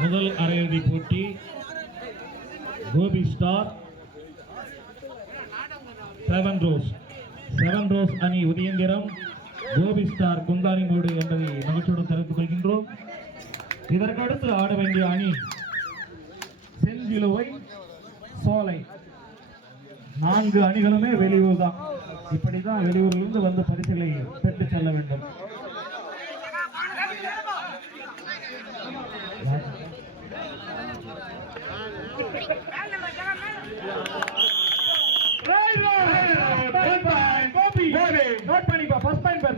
முதல் அரையிறுதி போட்டி Gobi star seven rose. Seven rose அணி உதயந்திரம். கோபி ஸ்டார் குந்தாரிங்கோடு என்பதை மகிழ்ச்சியுடன் தெரிவித்துக் கொள்கின்றோம். இதற்கு அடுத்து ஆட வேண்டிய அணி செஞ்சிலுவை சோலை. நான்கு அணிகளுமே வெளியூர் தான். இப்படிதான் வெளியூரிலிருந்து வந்து பரிசுகளை பெற்றுச் செல்ல வேண்டும்.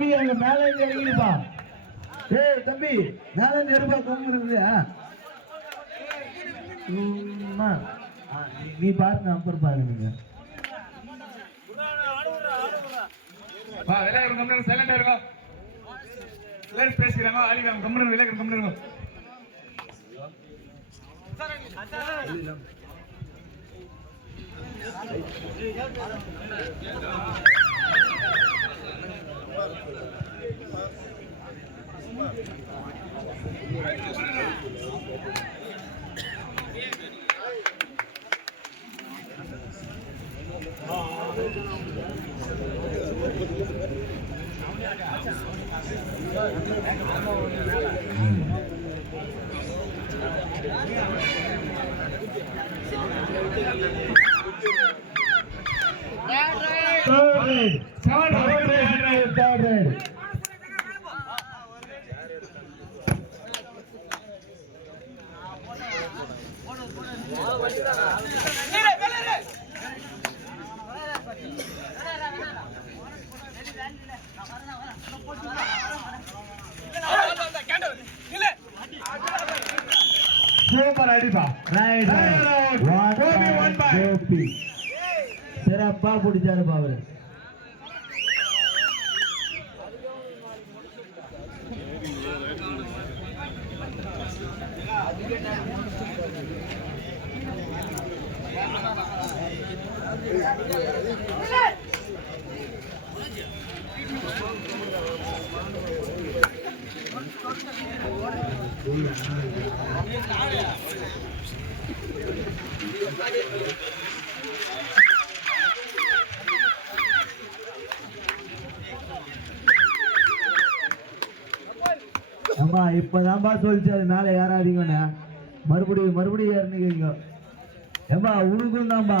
தம்பி அங்க மேலே இருந்து இறங்கிடுப்பா. ஏய் தம்பி மேலே இருந்து இருப்பா கொம்பு நீ பாருங்க அப்புறம் பாருங்க விளையாடுற கம்பெனி சைலண்டா இருக்கும் எல்லாரும் பேசிக்கிறாங்க ஆடிக்கிறாங்க கம்பெனி விளையாடுற கம்பெனி இருக்கும் Sorry. Sorry. சூப்பர் அடிப்பா ரைட் கோபி ஒன் சிறப்பா பிடிச்சாரு பாவரு அதுக்கு அம்மா இப்பதான்பா சொல்லிச்சு அது மேலே ஏறாதீங்கண்ணே மறுபடியும் மறுபடியும் ஏறினீங்க ஏம்பா உருக்கும் தான்பா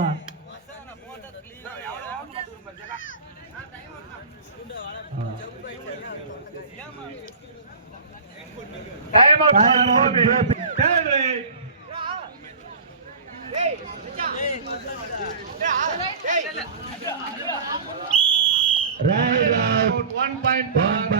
టైం అవుట్ one రైట్ ఏయ్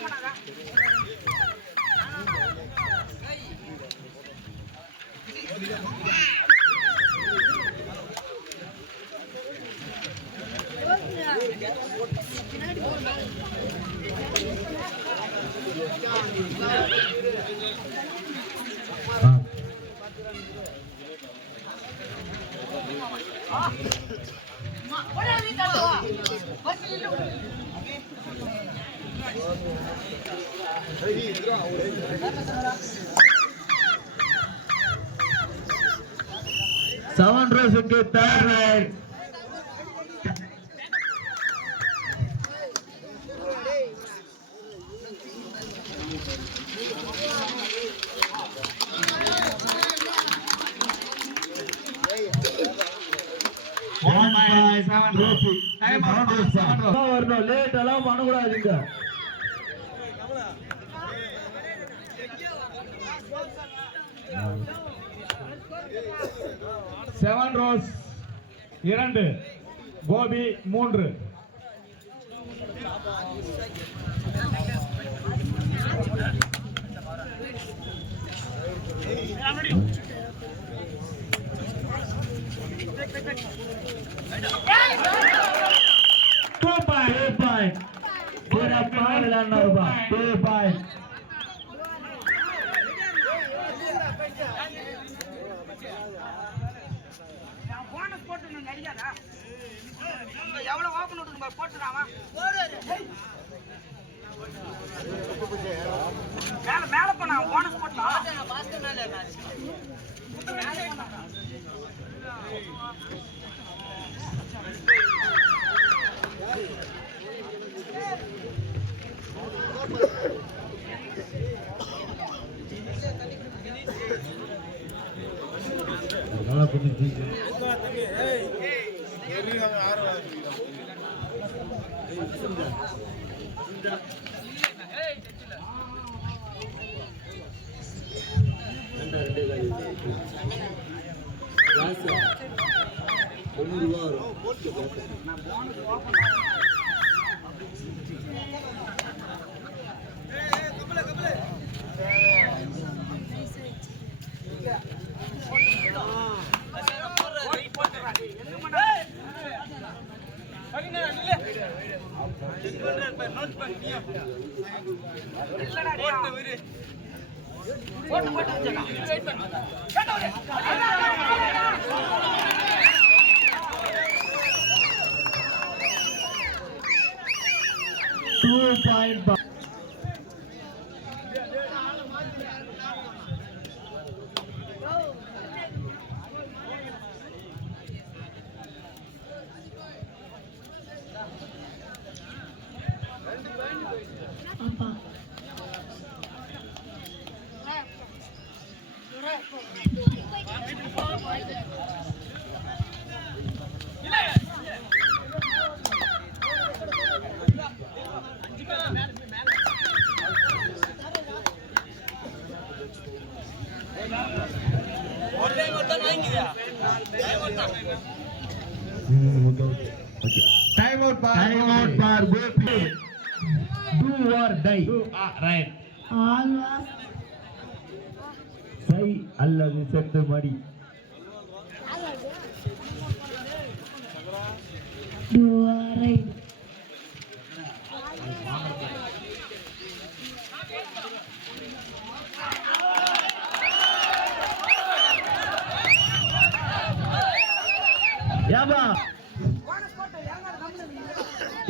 செவன் ரோஸுக்கு தேர்ட் ரைட் வரணும் லேட் எல்லாம் பண்ணக்கூடாதுங்க இரண்டு கோபி மூன்று Two point. Two point. Two point. போட்டு போட்டு வச்சுக்கலாம் வெயிட் பண்ணு two Time out bar. Time out bar. Do or die. Do, ah, right. ஏபா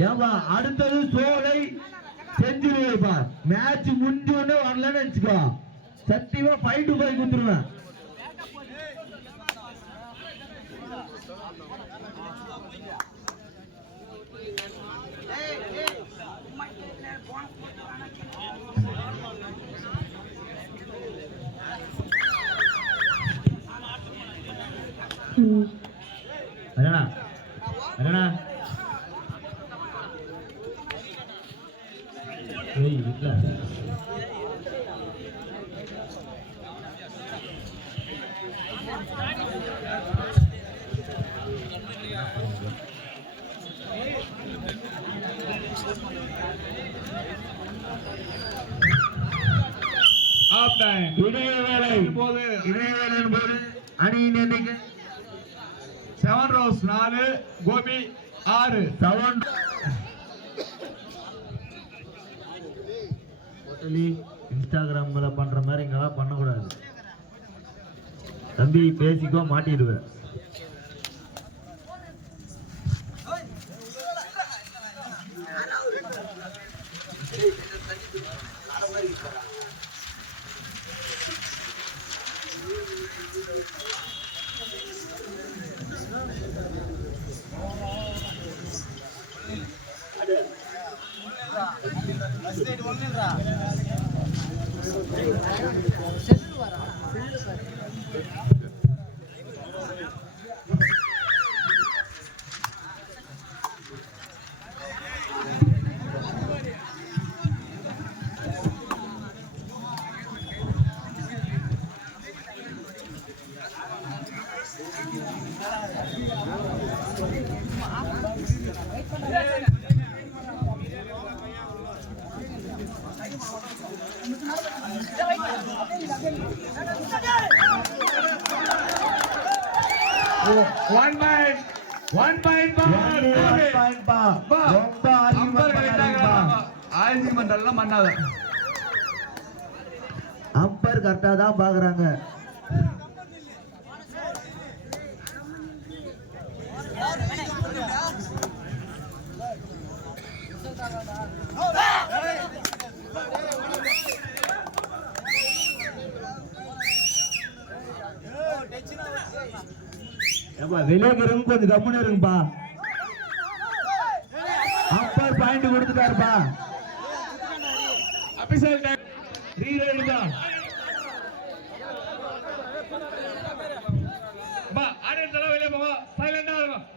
ஏபா அடுத்தது சோலை செஞ்சுருவேப்பா. மேட்ச் முடிஞ்ச உடனே வரலன்னு நினச்சிக்கோ. சத்தியமா ஃபைவ் டு ஃபைவ் Mm-hmm. என்னடா? ஏய் இல்ல ஆப் டைம் இடைவேளை போது இடைவேளை போது அணியின் எண்ணிக்கை செவன் ரோஸ் நாலு கோபி ஆறு. செவன் இன்ஸ்டாகிராம்ல பண்ற மாதிரி இங்கெல்லாம் பண்ணக்கூடாது. தம்பி பேசிக்கோ மாட்டிடுவேன் ஒன் பாயிண்ட் ஒன் பாயிண்ட் ரொம்ப ஆர்குமெண்ட் எல்லாம் பண்ணாத. அம்பர் கரெக்டா தான் பாக்குறாங்க ஏப்பா கொஞ்சம் கம்முன்னு இருங்கப்பா. அம்பர் பாயிண்ட் கொடுத்துட்டாருப்பா. அபிஷேக் டைம் பா ஆடியன்ஸ் எல்லாம் வெளியே போவா சைலண்டா இருக்கும்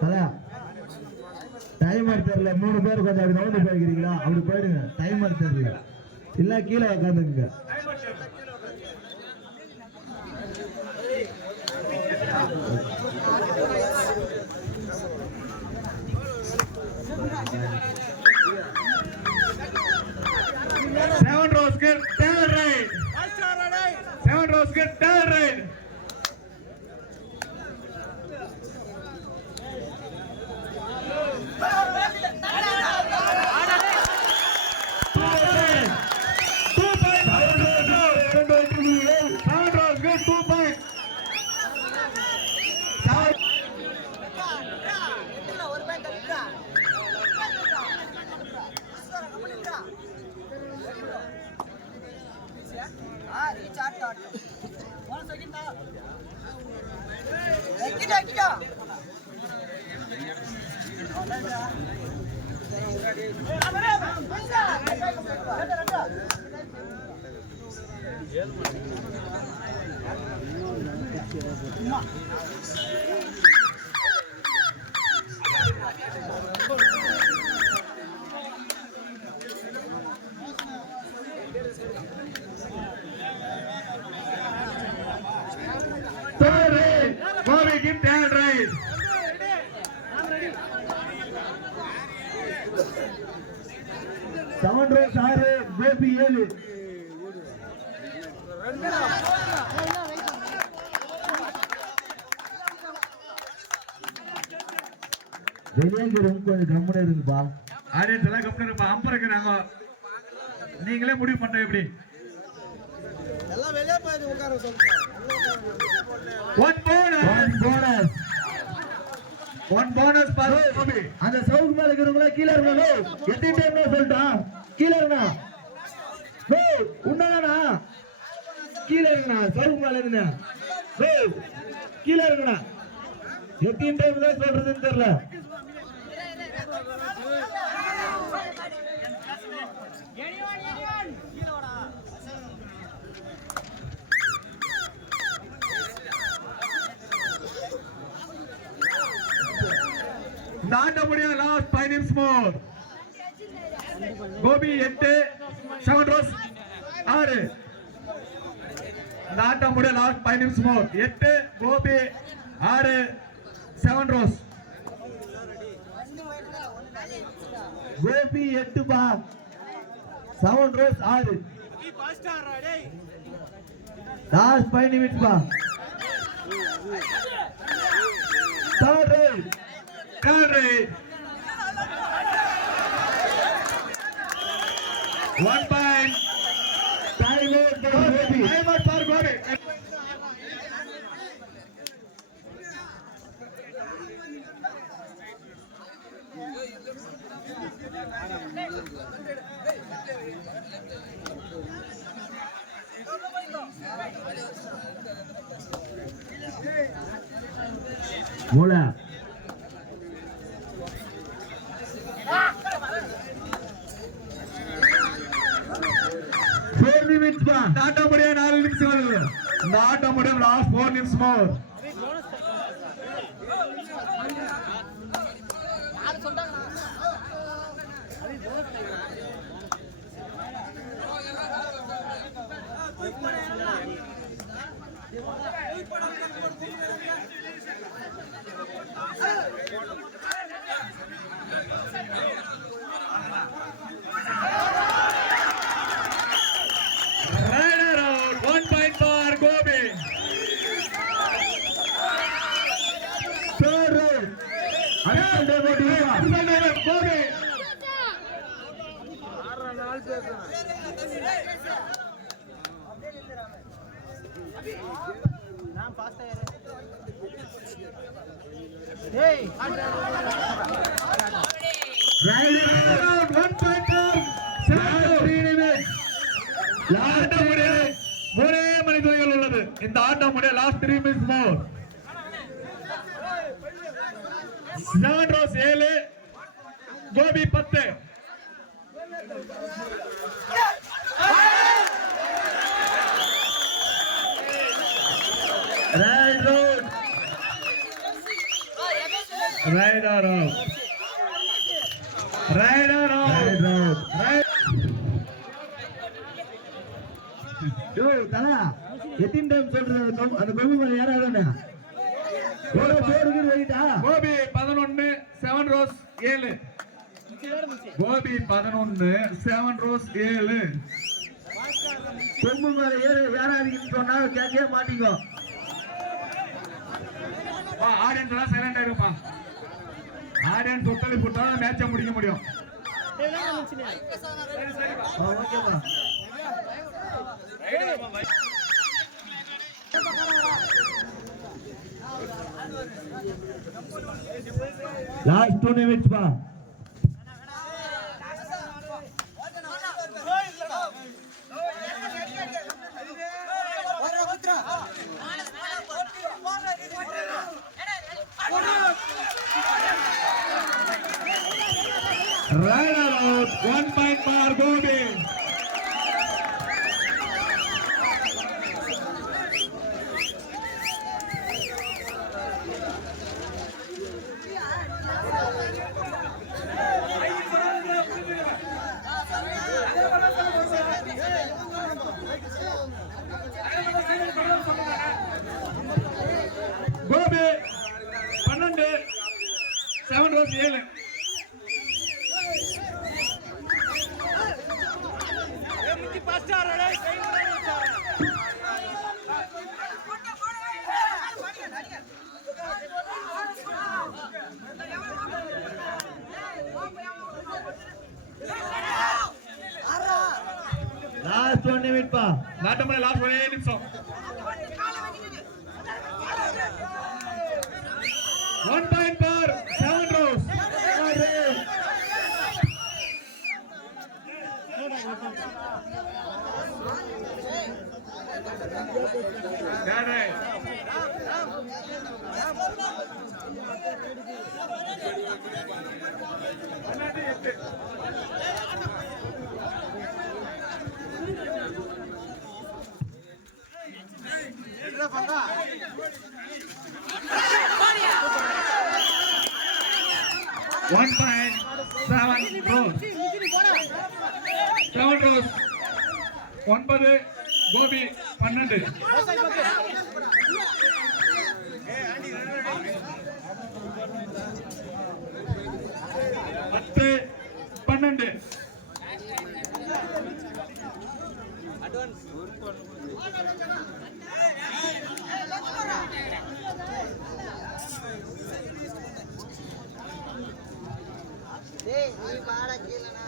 தலா டைமர் மூணு பேர் கொஞ்சம் அப்படி நவுந்து போயிருக்கிறீங்களா அப்படி போயிடுங்க. டைமர் தெரியல இல்ல கீழே உட்காந்துங்க செவன் ரோஸ்க்கு தேர்ட் ரைட் செவன் ரோஸ்க்கு தேர்ட் Yeah. கோபி ஏழு கொஞ்சம் கம்முன்னு இருக்குப்பா ஆடியன்ஸ் எல்லாம் கம்பெனி இருப்பா நீங்களே முடிவு பண்ற எப்படி? எல்லாம் வெளியே போய் உட்கார சொல்லுங்க one bonus one bonus one bonus பார் அந்த சவுக்கு மேல இருக்கிறவங்களா கீழே இருக்கணும் எத்தனை டைம் சொல்லிட்டான். கீழே இருக்கணும் ஓ உன்னதானா? கீழே இருக்கணா சவுக்கு மேல இருந்தேன் கீழே இருக்கணா எத்தனை டைம் தான் சொல்றதுன்னு தெரியல. நாட்ட முடியும் லாஸ்ட் ஃபைவ் நிமிஷம் மோர் கோபி எட்டு செவன் ரோஸ் ஆறு. இந்த ஆட்டம் முடிய லாஸ்ட் ஃபைவ் நிமிஷம். மோர் எட்டு கோபி ஆறு செவன் ரோஸ் கோபி எட்டு பா செவன் ரோஸ் ஆறு. லாஸ்ட் ஃபைவ் நிமிஷம் பா third right Country. One point. Time out for Gobi Time out for Gobi. மூளை ஃபோர் நிமிட்ஸ் பா நாட்ட முடியும் நாலு நிமிஷம் வருது நாட்ட முடியும் லாஸ்ட் ஃபோர் நிமிஷம் more Right around one point for Gobi. Third right அடுத்த டைம் அவுட் பா Gobi. Right Around one point for last Seven. 3 minutes last ஆட்டம் முடிய மூணே மணி துணிகள் உள்ளது இந்த ஆட்டம் முடிய last three minutes more seven rose ஏழு கோபி பத்து right road or right road right யோ தலா எத்தனை டைம் சொல்றது அந்த போடுக்கு வெயிட்டா கோபி பதினொன்னு செவன் ரோஸ் ஏழு. கோபி பதினொன்னு செவன் ரோஸ் ஏழு. கொம்பு மேல ஏற ஏறாதீங்கன்னு சொன்னா கேட்கவே மாட்டீங்க. ஆடியன்ஸ் எல்லாம் சைலண்டா இருப்பா. ஆடியன்ஸ் ஒத்துழைப்பு கொடுத்தா மேட்சை முடிக்க முடியும். லாஸ்ட் டூ நிமிட்ஸ் பா Right one point for Gobi. Gobi பன்னெண்டு செவன் ரோஸ் ஏழு One point seven rows. Seven rows. ஒன்பது கோபி பன்னெண்டு டேய் நீ பாட கீழனா